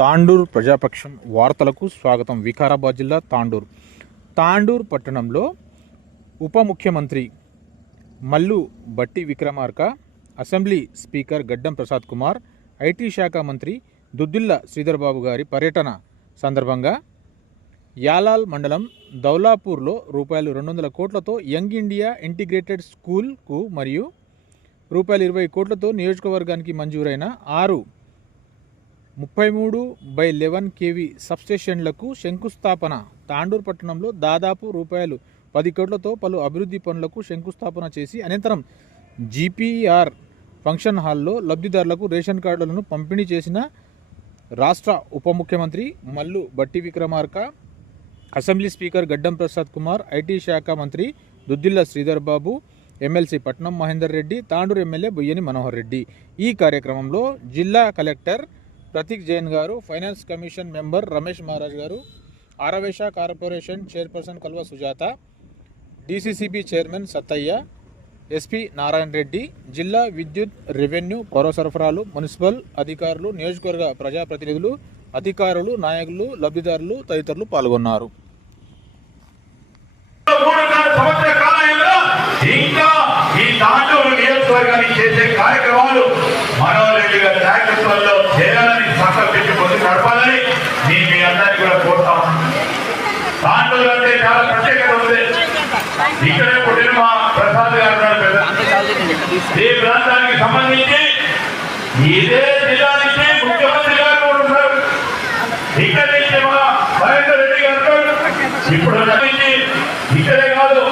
తాండూర్ ప్రజాపక్షం వార్తలకు స్వాగతం. వికారాబాద్ జిల్లా తాండూర్. తాండూర్ పట్టణంలో ఉప ముఖ్యమంత్రి మల్లు బట్టి విక్రమార్క అసెంబ్లీ స్పీకర్ గడ్డం ప్రసాద్ కుమార్ ఐటీ శాఖ మంత్రి దుద్దిల్ల శ్రీధర్బాబు గారి పర్యటన సందర్భంగా యాలాల్ మండలం దౌలాపూర్లో రూపాయలు రెండు వందల కోట్లతో యంగ్ ఇండియా ఇంటిగ్రేటెడ్ స్కూల్కు మరియు రూపాయలు ఇరవై కోట్లతో నియోజకవర్గానికి మంజూరైన ఆరు ముప్పై మూడు బై లెవెన్ కేవీ సబ్స్టేషన్లకు శంకుస్థాపన. తాండూరు పట్టణంలో దాదాపు రూపాయలు పది కోట్లతో పలు అభివృద్ధి పనులకు శంకుస్థాపన చేసి అనంతరం జీపీఆర్ ఫంక్షన్ హాల్లో లబ్ధిదారులకు రేషన్ కార్డులను పంపిణీ చేసిన రాష్ట్ర ఉప ముఖ్యమంత్రి మల్లు బట్టి విక్రమార్క అసెంబ్లీ స్పీకర్ గడ్డం ప్రసాద్ కుమార్ ఐటీ శాఖ మంత్రి దుద్దిల్ల శ్రీధర్ బాబు ఎమ్మెల్సీ పట్నం మహేందర్ రెడ్డి తాండూరు ఎమ్మెల్యే బొయ్యని మనోహర్ రెడ్డి. ఈ కార్యక్రమంలో జిల్లా కలెక్టర్ ప్రతీక్ జైన్ గారు finance commission member Ramesh Maharaj గారు ఆరవేశ corporation chairperson Kalva Sujatha DCCB chairman Sattaiah SP Narayana Reddy జిల్లా విద్యుత్ రెవెన్యూ పౌర సరఫరాలు మున్సిపల్ అధికారులు నియోజకవర్గ ప్రజాప్రతినిధులు అధికారులు నాయకులు లబ్ధిదారులు తదితరులు పాల్గొన్నారు మూడున్నర సంవత్సర కాలంలో ఇంకా ఈ తాండూరు నియోజకవర్గాన్ని చేసే కార్యక్రమాలు మనోహర్ రెడ్డి గారి నాయకత్వంలో చేయాలని సంకల్పించి ముందుకు నడపాలని నేను మీ అందరినీ కూడా కోరుతా ఉన్నాను. తాండూరు అంటే చాలా ప్రత్యేకత ఉంది ఇక్కడే పుట్టిన మా ప్రసాద్ గారు ఉన్నారు పెద్ద. ఈ ప్రాంతానికి సంబంధించి ఇదే జిల్లానికి ముఖ్యమంత్రి గారు కూడా ఉన్నారు ఇక్కడి నుంచి మా మహేందర్ రెడ్డి గారు ఇప్పుడు నుంచి ఇక్కడే కాదు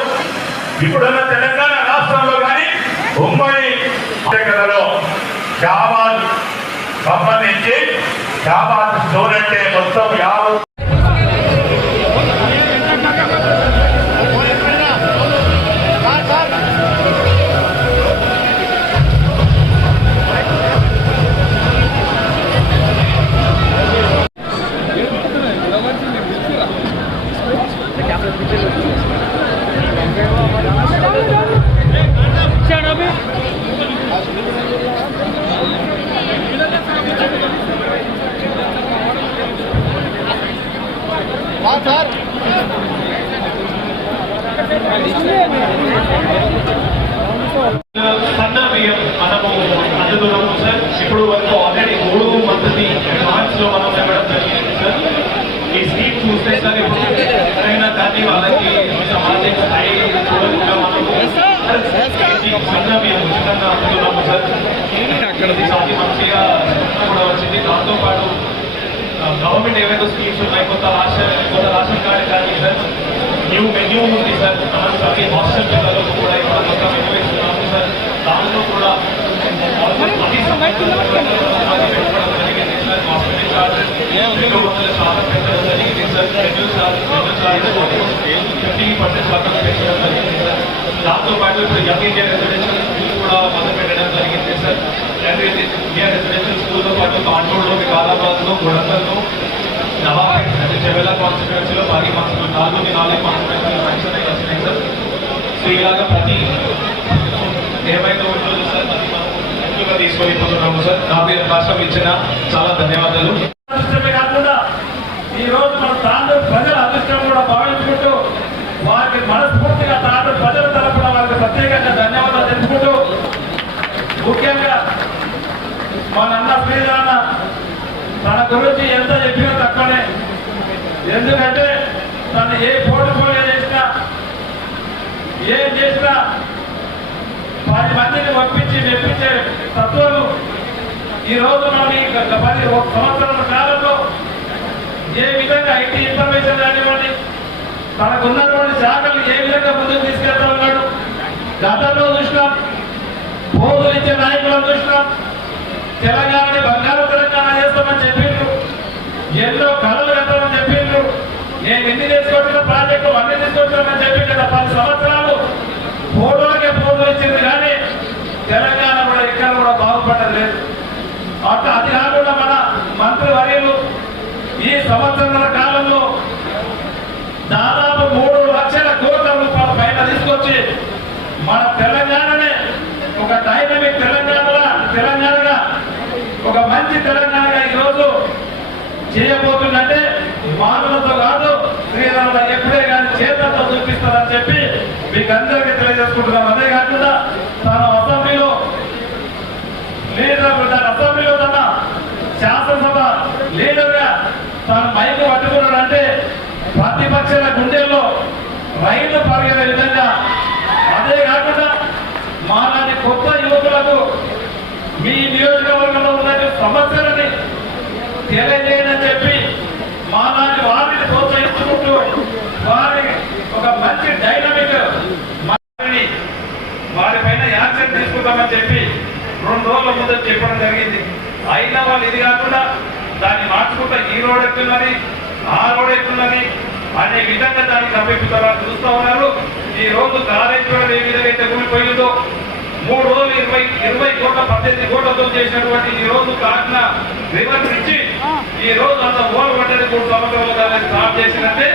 ఇప్పుడున్న తెలంగాణ రాష్ట్రంలో కానీ ఉమ్మడి కథలో షాబాద్ సంబంధించి షాబాద్ స్టోర్ అంటే మొత్తం యాభై సన్న కేజీ సన్న బియ్యం ఉచితంగా అందుతున్నాము సార్ అక్కడ చాలా మంచిగా కూడా వచ్చింది దాంతో పాటు గవర్నమెంట్ ఏవైతే స్కీమ్స్ ఉన్నాయి కొత్త రాషన్ కొత్త రేషన్ కార్డు కానీ సార్ న్యూ మెన్యూ ఉంది సార్ మనం ప్రతి హాస్టల్ పిల్లలకు కూడా ఇప్పుడు కొత్త మెన్యూ ఇస్తున్నాము సార్ దానిలో కూడా almost ప్రతి సంవత్సరం అది పెట్టుకోవడం జరిగింది సార్ హాస్పిటల్ చార్జెస్ రెండు వందల శాతం పెంచడం జరిగింది sir menu charge menu charges fifty percent శాతం పెంచడం జరిగింది సార్ దాంతో పాటు ఇప్పుడు యంగ్ ఇండియా రెసిడెన్షియల్ స్కూల్ కూడా మొదలు పెట్టడం జరిగింది సార్ యంగ్ రెసిడెన్షియల్ స్కూల్తో పాటు కాన్పూర్లో వికారాబాద్లో నవాబ్ అంటే చెవెల కాన్స్టిట్యున్సీలో భారీ మార్క్స్ నాలుగు నాలుగు కాన్స్టిట్యున్సీలో ఫంక్షన్ అయి వచ్చినాయి సార్ సో ప్రతి ఏమైతే ఉంటుందో సార్ తీసుకొని పోతున్నాము సార్. నా మీద రాష్ట్రం ఇచ్చిన చాలా ధన్యవాదాలు అదృష్టమే కాకుండా ఈ రోజు మన తాండూరు ప్రజల అదృష్టం కూడా భావించుకుంటూ వారికి మనస్ఫూర్తిగా తాండూరు ప్రజల తరపున వారికి ప్రత్యేకంగా ధన్యవాదాలు తెలుపుకుంటూ ముఖ్యంగా మన అన్న శ్రీరాన్న తన గురించి ఎంత చెప్పినా తక్కువనే ఎందుకంటే తను ఏ పోర్టుఫోలియో చేసినా ఏం చేసినా పది మందిని పంపించి మెప్పించే తత్వాలు ఈ మనం ఈ పది ఒక సంవత్సరాల కాలంలో ఏ విధంగా ఐటీ ఇన్ఫర్మేషన్ కానివ్వండి తనకు ఉన్నటువంటి శాఖలు ఏ విధంగా ముందుకు తీసుకెళ్తా ఉన్నాడు గతంలో చూసినాం పోగులు ఇచ్చే నాయకులను చూసినాం తెలంగాణని బంగారు తెలంగాణ చేస్తామని చెప్పిండ్రు ఎన్నో కళలు కట్టామని చెప్పి నేను ఎన్ని తీసుకొచ్చిన ప్రాజెక్టు అన్ని తీసుకొచ్చామని చెప్పి గత పది సంవత్సరాలు ఫోటోలకే ఫోటోలు ఇచ్చింది కానీ తెలంగాణ కూడా ఇక్కడ కూడా బాగుపడటం లేదు. అట్లా అది కాకుండా మన మంత్రి వర్యులు ఈ సంవత్సరాల కాలంలో దాదాపు మూడు లక్షల కోట్ల రూపాయల పైన తీసుకొచ్చి మన తెలంగాణనే ఒక డైనమిక్ తెలంగాణగా తెలంగాణగా ఒక మంచి తెలంగాణగా ఈరోజు చేయబోతుందంటే మానవులతో కాదు శ్రీరాముల ఎప్పుడే కానీ చేతులతో చూపిస్తారని చెప్పి మీకు అందరికీ తెలియజేసుకుంటున్నాం. అదే కాకుండా తన అసెంబ్లీలో లీడర్ తన అసెంబ్లీలో తన శాసనసభ లీడర్గా తాను మైకు పట్టుకున్నాడంటే ప్రతిపక్షాల గుండెల్లో రైలు పరిగెత్తే విధంగా. అదే కాకుండా మాలాంటి కొత్త యువకులకు మీ నియోజకవర్గంలో ఉన్న సమస్యలని తెలియజేయని చెప్పి మాలాంటి వారిని ప్రోత్సహించుకుంటూ వారి ఒక మంచి డైనమిక్ వారిని వారిపైన యాక్షన్ తీసుకుంటామని చెప్పి రెండు రోజుల ముందు చెప్పడం జరిగింది. అయినా వాళ్ళు ఇది కాకుండా దాన్ని మార్చుకుంటా ఈ రోడ్ ఎక్కున్నది ఆ రోడ్ ఎక్కున్నది అనే విధంగా దాన్ని తప్పిపుతారని చూస్తూ ఉన్నారు. ఈ రోజు కాలేజీ ఏ విధంగా అయితే కూలిపోయిందో మూడు రోజులు ఇరవై ఇరవై కోట్ల పద్దెనిమిది కోట్లతో చేసినటువంటి ఈ రోజు కాకిన రివర్ బ్రిడ్జి ఈ రోజు అంత ఓలు పడ్డది మూడు సంవత్సరాలు దాన్ని స్టార్ట్ చేసినట్టే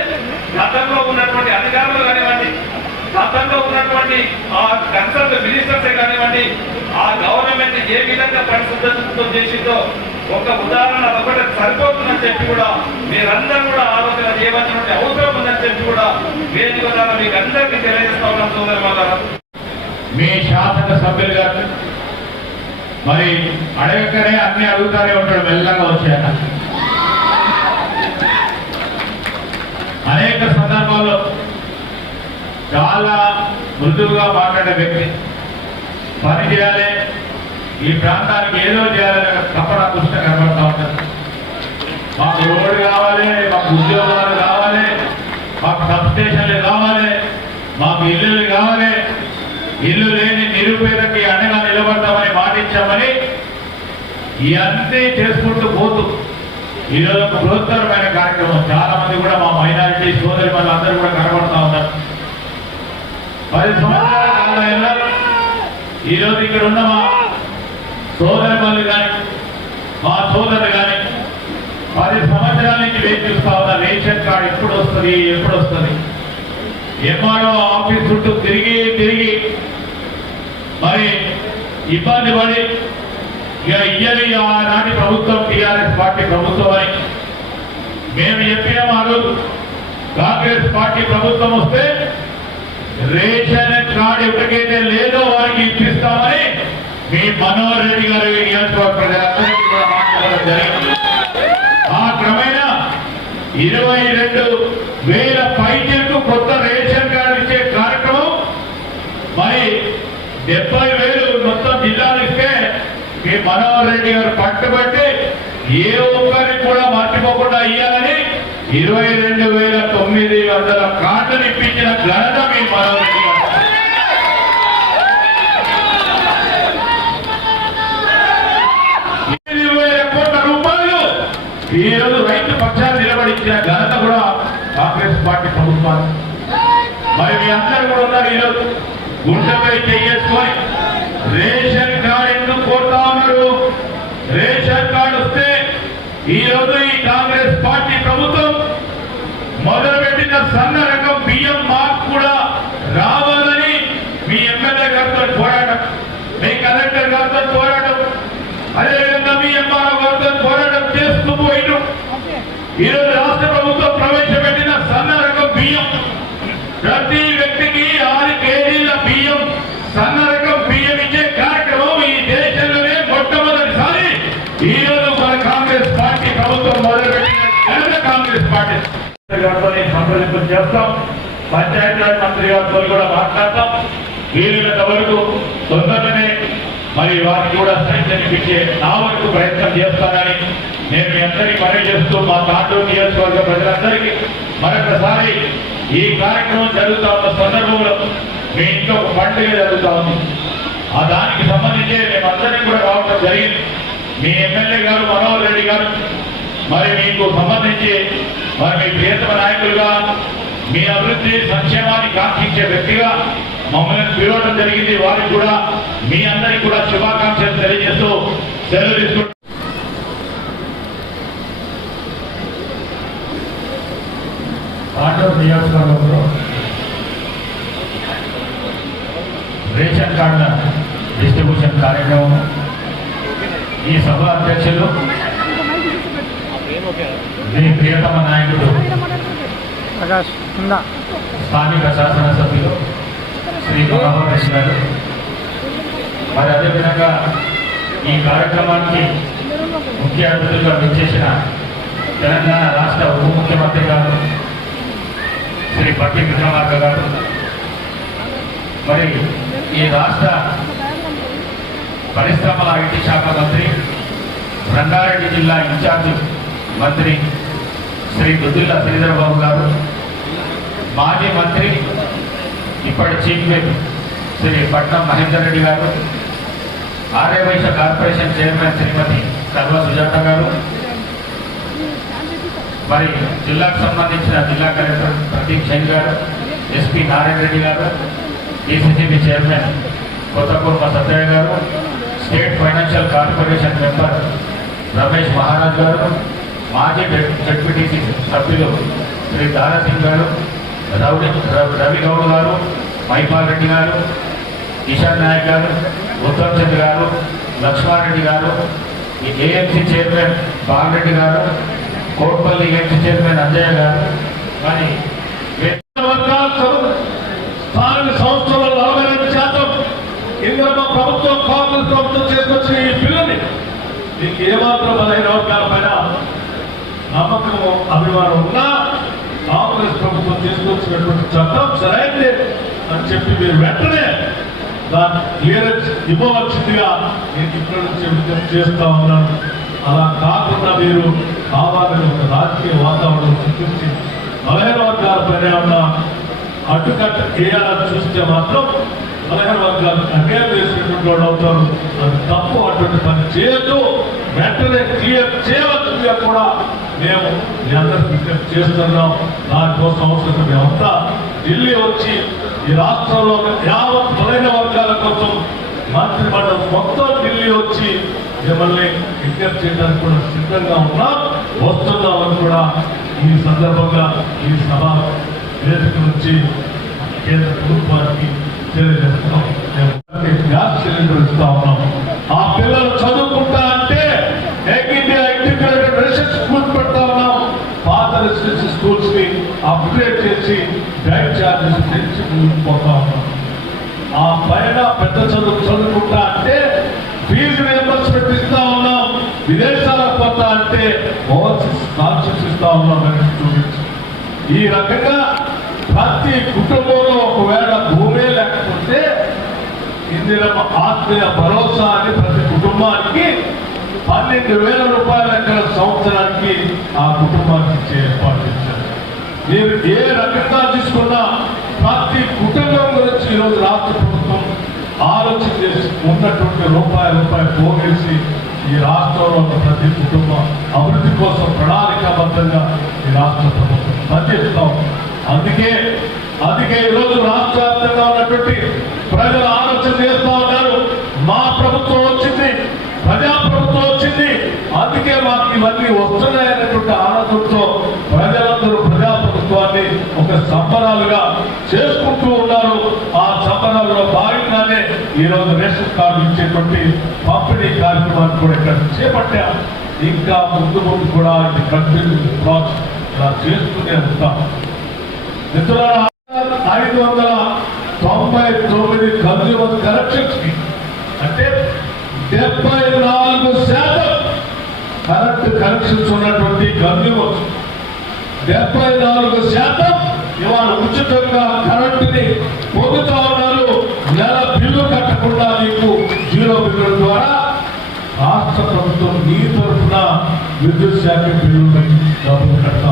గతంలో ఉన్నటువంటి అధికారులు కానివ్వండి గతంలో ఉన్నటువంటి ఆ కన్సల్ట్ మినిస్టర్సే కానివ్వండి ఆ గవర్నమెంట్ ఏ విధంగా పరిశుద్ధం చేసిందో ఒక ఉదాహరణ ఒకటి సరిపోతుందని చెప్పి కూడా మీరందరూ కూడా ఆలోచన చేయవలసినటువంటి అవసరం ఉందని చెప్పి కూడా వేదిక ద్వారా మీకు అందరికీ తెలియజేస్తా ఉన్నాం సోదరు మీ శాసన సభ్యులు గారు మరి అడగక్కనే అన్ని అడుగుతానే ఉంటాడు మెల్లగా వచ్చాక అనేక సందర్భాల్లో చాలా మృదువుగా మాట్లాడే వ్యక్తి పని చేయాలి ఈ ప్రాంతానికి ఏదో చేయాలని తపన దృష్టి కనబడతా ఉంటుంది. మాకు రోడ్డు కావాలి మాకు ఉద్యోగాలు కావాలి మాకు సబ్ స్టేషన్లు కావాలి మాకు ఇల్లులు కావాలి. ఇల్లు లేని నిరుపేదకి అండగా నిలబడతామని మాటించామని ఇవన్నీ చేసుకుంటూ పోతూ ఈరోజు ఒక బృహత్తరమైన కార్యక్రమం. చాలా మంది కూడా మా మైనారిటీ సోదరి వాళ్ళందరూ కూడా కనబడతా ఉన్నారు. పది సంవత్సరాల కాలంలో ఈరోజు ఇక్కడ ఉన్న మా సోదరి వాళ్ళు కానీ మా సోదరులు కానీ పది సంవత్సరాల నుంచి వేచి చూస్తా ఉన్నా రేషన్ కార్డు ఎప్పుడు వస్తుంది ఎప్పుడు వస్తుంది ఎంఆర్ఓ ఆఫీస్ చుట్టూ తిరిగి తిరిగి మరి ఇబ్బంది పడి ఇక ఇయ్యని ప్రభుత్వం టీఆర్ఎస్ పార్టీ ప్రభుత్వం అని మేము చెప్పినాం ఆ కాంగ్రెస్ పార్టీ ప్రభుత్వం వస్తే రేషన్ కార్డు ఎవరికైతే లేదో వారికి ఇప్పిస్తామని మీ మనోహర్ రెడ్డి గారు ఈ కూడా మాట్లాడడం జరిగింది. ఆ క్రమేణా ఇరవై రెండు వేల పైచలకు కొత్త రేషన్ కార్డు ఇచ్చే కార్యక్రమం మరి డెబ్బై వేలు మొత్తం జిల్లాలు ఇస్తే మీ మనోహర్ రెడ్డి గారు పట్టుబట్టి ఏ ఒక్కరికి కూడా మర్చిపోకుండా ఇయ్యాలని ఇరవై రెండు వేల తొమ్మిది వందల కార్డులు ఇప్పించిన ఘనత మీ మనోహర్ రెడ్డి గారు. వేల కోట్ల రూపాయలు ఈ రోజు రైతు పక్షాన్ని నిలబడించిన ఘనత కూడా కాంగ్రెస్ పార్టీ ప్రభుత్వాన్ని మరి మీ అందరూ కూడా ఉన్నారు ఈరోజు. గుండెపై చేసుకొని రేషన్ కార్డు ఎందుకు కోరుతా ఉన్నారు రేషన్ కార్డు వస్తే ఈ రోజు ఈ కాంగ్రెస్ పార్టీ ప్రభుత్వం మొదలుపెట్టిన సన్న రకం బియ్యం మాకు కూడా రావాలని మీ ఎమ్మెల్యే గారితో పోరాటం మీ కలెక్టర్ గారితో పోరాటం అదేవిధంగా మీ ఎంఆర్ఓ గారితో పోరాటం చేస్తూ పోయినాం. ఈరోజు రాష్ట్ర ప్రభుత్వం ప్రవేశపెట్టిన సన్న రకం బియ్యం ప్రతి గారితో సంప్రదింపులు చేస్తాం. పంచాయతీరాజ్ మంత్రి గారితో కూడా మాట్లాడతాం. వీలైనంత వరకు తొందరనే మరి వారికి కూడా సంచరిపించే నా వరకు ప్రయత్నం చేస్తానని నేను మీ అందరికీ మనవి చేస్తూ మా తాండూరు నియోజకవర్గ ప్రజలందరికీ మరొకసారి ఈ కార్యక్రమం జరుగుతా ఉన్న సందర్భంలో మీ ఇంట్లో ఒక పండుగ జరుగుతా ఉంది. ఆ దానికి సంబంధించి మేమందరం కూడా రావడం జరిగింది. మీ ఎమ్మెల్యే గారు మనోహర్ రెడ్డి గారు మరి మీకు సంబంధించి మరి మీ ప్రియతమ నాయకులుగా మీ అభివృద్ధి సంక్షేమాన్ని కాంక్షించే వ్యక్తిగా మమ్మల్ని పిలవడం జరిగింది. వారికి కూడా మీ అందరికి కూడా శుభాకాంక్షలు తెలియజేస్తూ సెలవు తీసుకుంటారు ఆటో నియోజకవర్గంలో రేషన్ కార్డుల డిస్ట్రిబ్యూషన్ కార్యక్రమం ఈ సభ అధ్యక్షులు మీ ప్రియతమ నాయకుడు. స్థానిక శాసనసభ్యులు శ్రీ రెడ్డి గారు. మరి అదేవిధంగా ఈ కార్యక్రమానికి ముఖ్య అతిథులుగా విచ్చేసిన తెలంగాణ రాష్ట్ర ఉప ముఖ్యమంత్రి గారు శ్రీ పట్టి విక్రమార్క గారు. మరి ఈ రాష్ట్ర పరిశ్రమల ఐటీ శాఖ మంత్రి రంగారెడ్డి జిల్లా ఇన్ఛార్జ్ మంత్రి శ్రీ దుద్దిల్ల శ్రీధర్ బాబు గారు మాజీ మంత్రి ఇప్పటి చీఫ్ విప్ శ్రీ పట్నం మహేందర్ రెడ్డి గారు ఆర్యవైశ్య కార్పొరేషన్ చైర్మన్ శ్రీమతి సర్వ సుజాత గారు మరి జిల్లాకు సంబంధించిన జిల్లా కలెక్టర్ ప్రదీప్ జైన్ గారు ఎస్పీ నారాయణ రెడ్డి గారు డిసిసిబి చైర్మన్ కొత్తకూర్మ సత్యయ్య గారు state financial corporation member Ramesh Maharaj గారు మాజీ జడ్పీటీసీ సభ్యులు శ్రీ దారాసింగ్ గారు రవి రవి గౌడ్ గారు మైపాల్ రెడ్డి గారు కిషన్ నాయక్ గారు ఉత్తమ్ చంద్ గారు లక్ష్మారెడ్డి గారు ఈ ఏఎంసీ చైర్మన్ బాలరెడ్డి గారు కోట్పల్లి ఏఎంసీ చైర్మన్ అంజయ్య గారు. మరి స్థానిక సంస్థల నలభై రెండు శాతం ఇంద్రమ్మ ప్రభుత్వం కాంగ్రెస్ ప్రభుత్వం చేసుకొచ్చిన ఈ బిల్లుని దీనికి ఏమాత్రం బలహీన వర్గాల పైన నమ్మకము అభిమానం ఉన్నా కాంగ్రెస్ ప్రభుత్వం తీసుకొచ్చినటువంటి చట్టం సరైనదే అని చెప్పి మీరు వెంటనే దాన్ని క్లియరెన్స్ ఇవ్వవలసిందిగా నేను ఇక్కడ నుంచి విజ్ఞప్తి చేస్తా ఉన్నాను. అలా కాకుండా మీరు కావాలని ఒక రాజకీయ వాతావరణం సృష్టించి బలహీన వర్గాల పైన ఉన్న అడ్డుకట్ట చేయాలని చూస్తే మాత్రం బలహీన వర్గాలు అన్యాయం చేసినటువంటి వాడు అవుతారు. అది తప్పు అటువంటి పని చేయొద్దు. వెంటనే క్లియర్ చేయవలసిందిగా కూడా మేము మీ అందరికి విజ్ఞప్తి చేస్తున్నాం. దానికోసం అవసరం మేమంతా ఢిల్లీ వచ్చి ఈ రాష్ట్రంలో యావత్ బలైన వర్గాల కోసం మంత్రి మండలి మొత్తం ఢిల్లీ వచ్చి మిమ్మల్ని విజ్ఞప్తి చేయడానికి కూడా సిద్ధంగా ఉన్నాం. వస్తున్నామని కూడా ఈ సందర్భంగా ఈ సభ వేదిక నుంచి కేంద్ర ప్రభుత్వానికి తెలియజేస్తున్నాం. మేము గ్యాస్ సిలిండర్ ఇస్తా ఉన్నాం. ఆ పిల్లలు చదువుకుంటా అంటే egg India integrated residential school పెడతా ఉన్నాం పాత రెసిడెన్షియల్ స్కూల్స్ని అప్గ్రేడ్ చేసి గైడ్ ఛార్జెస్ పెంచి ముందుకు పోతా ఉన్నాం ఆ పైన పెద్ద చదువు చదువుకుంటా అంటే ఫీజు రియంబర్స్మెంట్ ఇస్తా ఉన్నాం? విదేశాలకు పోతా అంటే స్కాలర్షిప్స్ ఇస్తా ఉన్నాం అని ఈ రకంగా ప్రతి కుటుంబంలో ఒకవేళ భూమే లేకపోతే ఇందిరమ్మ ఆత్మీయ భరోసా అని ప్రతి కుటుంబానికి పన్నెండు వేల రూపాయల లెక్కల సంవత్సరానికి ఆ కుటుంబానికి ఇచ్చే ఏర్పాటు చేశారు. మీరు ఏ రకంగా తీసుకున్నా ప్రతి కుటుంబం గురించి ఈరోజు రాష్ట్ర ప్రభుత్వం ఆలోచన చేసి ఉన్నటువంటి రూపాయి రూపాయి పోగేసి ఈ రాష్ట్రంలో ఉన్న ప్రతి కుటుంబం అభివృద్ధి కోసం ప్రణాళికాబద్ధంగా ఈ రాష్ట్ర ప్రభుత్వం పనిచేస్తాం అందుకే అందుకే ఈరోజు రాష్ట్ర వ్యాప్తంగా ఉన్నటువంటి ప్రజలు ఆలోచన చేస్తా ఉన్నారు. మా ప్రభుత్వం వచ్చింది ప్రజా ప్రభుత్వం వచ్చింది. అందుకే మాకు ఇవన్నీ వస్తున్నాయనేటువంటి ఆనందంతో ప్రజలందరూ ప్రజా ప్రభుత్వాన్ని ఒక సంబరాలుగా చేసుకుంటూ ఉన్నారు. ఆ సంబరాల్లో భాగంగా ఈ ఈరోజు రేషన్ కార్డు ఇచ్చేటువంటి పంపిణీ కార్యక్రమాన్ని కూడా ఇక్కడ చేపట్టాం ఇంకా ముందు ముందు కూడా ఇది కంటిన్యూ ప్రాసెస్ ఇలా చేస్తూనే ఉంటాం. మిత్రులారా ఐదు వందల తొంభై తొమ్మిది కన్జ్యూమర్ కరెక్షన్స్కి అంటే డెబ్బై నాలుగు శాతం కరెక్ట్ కనెక్షన్స్ ఉన్నటువంటి కన్జ్యూమర్స్ డెబ్బై నాలుగు శాతం ఇవాళ ఉచితంగా కరెంటుని పొందుతా ప్రభుత్వం మీ తరఫున విద్యుత్ శాఖ బిల్లు డబ్బులు కడతా